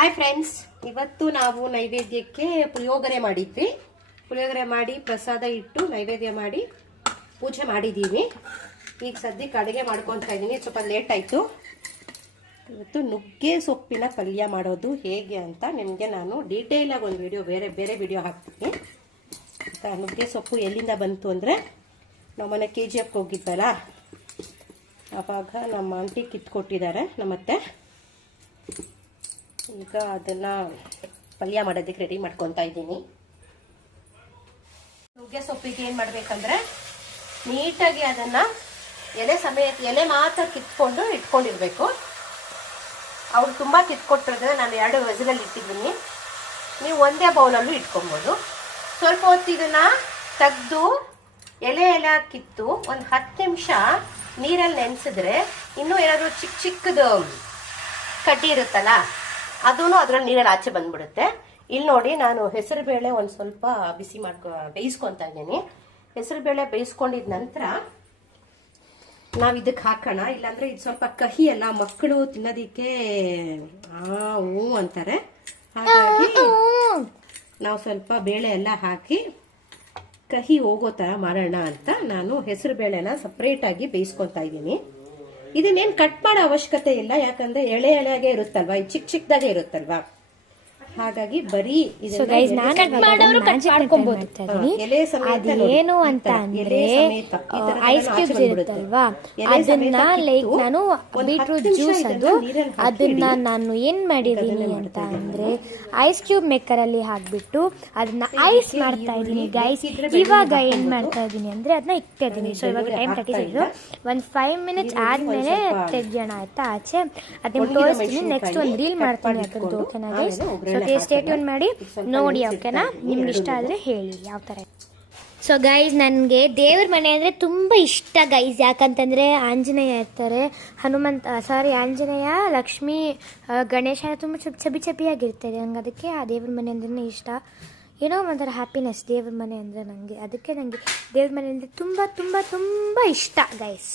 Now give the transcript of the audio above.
Hi friends, ಇವತ್ತು ನಾವು ನೈವೇದ್ಯಕ್ಕೆ ಪುಳಿಯೋಗರೆ ಮಾಡಿದ್ವಿ. ಪುಳಿಯೋಗರೆ ಮಾಡಿ ಪ್ರಸಾದ ಇಟ್ಟು ನೈವೇದ್ಯ ಮಾಡಿ ಪೂಜೆ ಮಾಡಿದ್ದೀವಿ. ಈಗ ಸದ್ಯಕ್ಕೆ ಅಡುಗೆ ಮಾಡ್ಕೊತಾ ಇದ್ದೀನಿ. ಸ್ವಲ್ಪ ಲೇಟ್ ಆಯಿತು. ಇವತ್ತು ನುಗ್ಗೆ ಸೊಪ್ಪಿನ ಪಲ್ಯ ಮಾಡೋದು ಹೇಗೆ ಅಂತ ನಿಮಗೆ ನಾನು ಡೀಟೇಲಾಗಿ ಒಂದು ವಿಡಿಯೋ ಬೇರೆ ವಿಡಿಯೋ ಹಾಕ್ತೀನಿ. ನುಗ್ಗೆ ಸೊಪ್ಪು ಎಲ್ಲಿಂದ ಬಂತು ಅಂದರೆ ನಾವು ಮನೆ KGF ಹೋಗಿದ್ವಲ್ಲ, ಆವಾಗ ನಮ್ಮ ಆಂಟಿ ಕಿತ್ಕೊಟ್ಟಿದ್ದಾರೆ ನಮ್ಮತ್ತೆ. ಈಗ ಅದನ್ನು ಪಲ್ಯ ಮಾಡೋದಕ್ಕೆ ರೆಡಿ ಮಾಡ್ಕೊತಾ ಇದ್ದೀನಿ. ನುಗ್ಗೆ ಸೊಪ್ಪಿಗೆ ಏನು ಮಾಡಬೇಕಂದ್ರೆ ನೀಟಾಗಿ ಅದನ್ನು ಎಲೆ ಮಾತ್ರ ಕಿತ್ಕೊಂಡು ಇಟ್ಕೊಂಡಿರ್ಬೇಕು. ಅವ್ರು ತುಂಬ ಕಿತ್ಕೊಟ್ಟಿದ್ರೆ ನಾನು 2 ವಿಸಿಲಲ್ಲಿ ಇಟ್ಟಿದ್ದೀನಿ. ನೀವು ಒಂದೇ ಬೌಲಲ್ಲೂ ಇಟ್ಕೊಬೋದು. ಸ್ವಲ್ಪ ಹೊತ್ತು ಇದನ್ನು ತೆಗೆದು ಎಲೆ ಕಿತ್ತು ಒಂದು 10 ನಿಮಿಷ ನೀರಲ್ಲಿ ನೆನೆಸಿದ್ರೆ ಇನ್ನೂ ಏನಾದರೂ ಚಿಕ್ಕದು ಕಡ್ಡಿ ಇರುತ್ತಲ್ಲ, ಅದೂ ಅದರಲ್ಲಿ ನೀರಲ್ಲಿ ಆಚೆ ಬಂದ್ಬಿಡುತ್ತೆ. ಇಲ್ಲಿ ನೋಡಿ, ನಾನು ಹೆಸರುಬೇಳೆ ಒಂದು ಸ್ವಲ್ಪ ಬೇಯಿಸ್ಕೊತಾ ಇದ್ದೀನಿ. ಹೆಸರುಬೇಳೆ ಬೇಯಿಸ್ಕೊಂಡಿದ ನಂತರ ನಾವು ಇದಕ್ಕೆ ಹಾಕೋಣ. ಇಲ್ಲಾಂದ್ರೆ ಇದು ಸ್ವಲ್ಪ ಕಹಿ ಅಲ್ಲ, ಮಕ್ಕಳು ತಿನ್ನೋದಿಕ್ಕೆ ಹೂ ಅಂತಾರೆ. ಹಾಗಾಗಿ ನಾವು ಸ್ವಲ್ಪ ಬೇಳೆ ಎಲ್ಲ ಹಾಕಿ ಕಹಿ ಹೋಗೋ ಥರ ಮಾಡೋಣ ಅಂತ ನಾನು ಹೆಸರು ಬೇಳೆನ ಸಪ್ರೇಟ್ ಆಗಿ ಬೇಯಿಸ್ಕೊತಾ ಇದ್ದೀನಿ. ಇದನ್ನೇನು ಕಟ್ ಮಾಡೋ ಅವಶ್ಯಕತೆ ಇಲ್ಲ, ಯಾಕಂದ್ರೆ ಎಳೆಯಾಗೆ ಇರುತ್ತಲ್ವಾ, ಚಿಕ್ಕದಾಗೆ ಇರುತ್ತಲ್ವಾ. ಹಾಗಾಗಿ ಬರೀ ಅದೇನು ಅಂತ ಅಂದ್ರೆ ಐಸ್ ಕ್ಯೂಬ್ಸ್ ಇರುತ್ತಲ್ವಾ, ಅದನ್ನ ಲೈಕ್ ನಾನು ಬೀಟ್ರೂಟ್ ಜ್ಯೂಸ್ ಅದನ್ನ ನಾನು ಏನ್ ಮಾಡಿದೀನಿ ಅಂತ ಅಂದ್ರೆ ಐಸ್ ಕ್ಯೂಬ್ ಮೇಕರ್ ಅಲ್ಲಿ ಹಾಕ್ಬಿಟ್ಟು ಅದನ್ನ ಐಸ್ ಮಾಡ್ತಾ ಇದೀನಿ ಗೈಸ್. ಇವಾಗ ಏನ್ ಮಾಡ್ತಾ ಇದೀನಿ ಅಂದ್ರೆ ಅದನ್ನ ಇಕ್ತಾ ಇದೀನಿ. ಸೊ ಇವಾಗ ಟೈಮ್ 36, ಒಂದು 5 ಮಿನಿಟ್ಸ್ ಆದ್ಮೇಲೆ ತೆಗ್ಯೋಣ ಆಯ್ತಾ ಆಚೆ. ಅದನ್ನ ತೋರಿಸ್ತೀನಿ. ನೆಕ್ಸ್ಟ್ ಒಂದು ರೀಲ್ ಮಾಡ್ತೀನಿ ಅದ್ರದ್ದು. ಓಕೆನಾ ಗೈಸ್? ಸ್ಟೇ ಟ್ಯೂನ್ ಮಾಡಿ ನೋಡಿ. ಓಕೆನಾ? ನಿಮ್ಗೆ ಇಷ್ಟ ಆದರೆ ಹೇಳಿ ಯಾವ ಥರ. ಸೊ ಗೈಸ್, ನನಗೆ ದೇವ್ರ ಮನೆ ಅಂದರೆ ತುಂಬ ಇಷ್ಟ ಗೈಸ್. ಯಾಕಂತಂದರೆ ಆಂಜನೇಯ ಇರ್ತಾರೆ, ಆಂಜನೇಯ, ಲಕ್ಷ್ಮಿ, ಗಣೇಶ ತುಂಬ ಚಬಿಯಾಗಿರ್ತಾರೆ. ನಂಗೆ ಅದಕ್ಕೆ ಆ ದೇವ್ರ ಮನೆ ಅಂದ್ರೆ ಇಷ್ಟ. ಏನೋ ಒಂಥರ ಹ್ಯಾಪಿನೆಸ್ ದೇವ್ರ ಮನೆ ಅಂದರೆ ನನಗೆ. ಅದಕ್ಕೆ ನನಗೆ ದೇವ್ರ ಮನೆ ಅಂದರೆ ತುಂಬ ತುಂಬ ತುಂಬ ಇಷ್ಟ ಗೈಸ್.